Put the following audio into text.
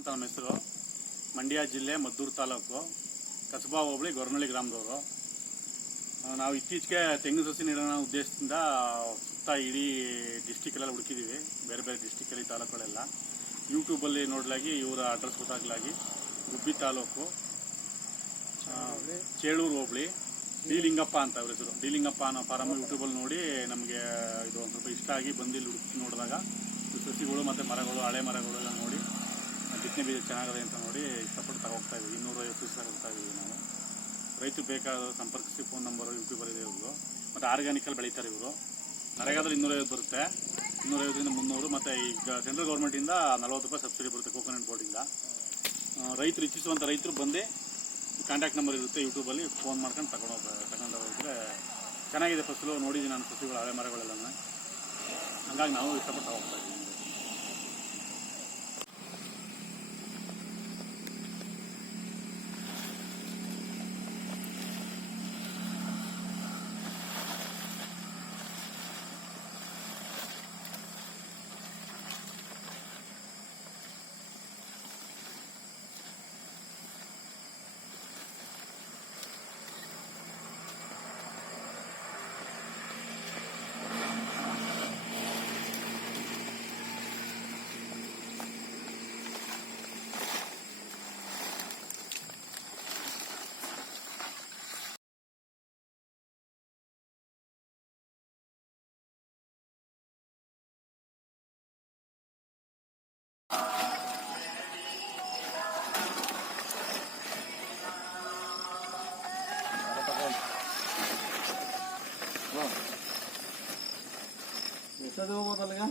ಅಂತ ನಮ್ಮ ಹೆಸರು. ಮಂಡ್ಯ ಜಿಲ್ಲೆ ಮದ್ದೂರು ತಾಲೂಕು ಕಸಬಾ ಹೋಬಳಿ ಗೊರನಹಳ್ಳಿ ಗ್ರಾಮದವರು. ನಾವು ಇತ್ತೀಚೆಗೆ ತೆಂಗಿನ ಸಸಿ ನೀಡೋಣ ಉದ್ದೇಶದಿಂದ ಸುತ್ತ ಇಡೀ ಡಿಸ್ಟಿಕಲ್ಲೆಲ್ಲ ಹುಡುಕಿದ್ದೀವಿ, ಬೇರೆ ಬೇರೆ ಡಿಸ್ಟಿಕಲ್ಲಿ ತಾಲೂಕುಗಳೆಲ್ಲ. ಯೂಟ್ಯೂಬಲ್ಲಿ ನೋಡಲಾಗಿ ಇವರ ಅಡ್ರೆಸ್ ಗೊತ್ತಾಗಲಾಗಿ ಗುಬ್ಬಿ ತಾಲೂಕು ಚೇಳೂರು ಹೋಬಳಿ ಡಿ ಲಿಂಗಪ್ಪ ಅಂತ ಅವ್ರ ಹೆಸರು. ಡಿ ಲಿಂಗಪ್ಪ ಅನ್ನೋ ಫಾರಮ್ ಯೂಟ್ಯೂಬಲ್ಲಿ ನೋಡಿ ನಮಗೆ ಇದು ಒಂದು ಸ್ವಲ್ಪ ಇಷ್ಟ ಆಗಿ ಬಂದು ಇಲ್ಲಿ ಹುಡುಕಿ ನೋಡಿದಾಗ ಸಸಿಗಳು ಮತ್ತು ಮರಗಳು, ಹಳೆ ಮರಗಳು ಎಲ್ಲ ನೋಡಿ ಬಿತ್ತನೆ ಬೀಜ ಚೆನ್ನಾಗಿದೆ ಅಂತ ನೋಡಿ ಇಷ್ಟಪಟ್ಟು ತಗೋಗ್ತಾ ಇದ್ದೀವಿ. 250 ಪೀಸ್ ತಗೋಗ್ತಾ ಇದ್ದೀವಿ ನಾವು. ರೈತರು ಬೇಕಾದ ಸಂಪರ್ಕಿಸಿ, ಫೋನ್ ನಂಬರು ಯೂಟ್ಯೂಬಲ್ಲಿ ಇದೆ ಇವರು. ಮತ್ತು ಆರ್ಗ್ಯಾನಿಕಲ್ಲಿ ಬೆಳೀತಾರೆ ಇವರು. ನರೇಗಾದಲ್ಲಿ 250 ಬರುತ್ತೆ, 250ರಿಂದ 300. ಮತ್ತು ಈಗ ಸೆಂಟ್ರಲ್ ಗೌರ್ಮೆಂಟಿಂದ 40 ರೂಪಾಯಿ ಸಬ್ಸಿಡಿ ಬರುತ್ತೆ ಕೋಕೋನಟ್ ಬೋರ್ಡಿಂದ. ರೈತರು ಇಚ್ಛಿಸುವಂಥ ರೈತರು ಬಂದು ಕಾಂಟ್ಯಾಕ್ಟ್ ನಂಬರ್ ಇರುತ್ತೆ, ಯೂಟ್ಯೂಬಲ್ಲಿ ಫೋನ್ ಮಾಡ್ಕೊಂಡು ತಗೊಂಡೋಗಿದ್ರೆ ಚೆನ್ನಾಗಿದೆ ಫಸಲು. ನೋಡಿದ್ದೀನಿ ನಾನು ಸಸಿಗಳು, ಹಳೆ ಮರಗಳೆಲ್ಲ. ಹಂಗಾಗಿ ನಾವು ಇಷ್ಟಪಟ್ಟು ಹೋಗ್ತಾ ಇದ್ದೀವಿ. ಎಷ್ಟದು ಹೋಗೋದಲ್ಲ ಈಗ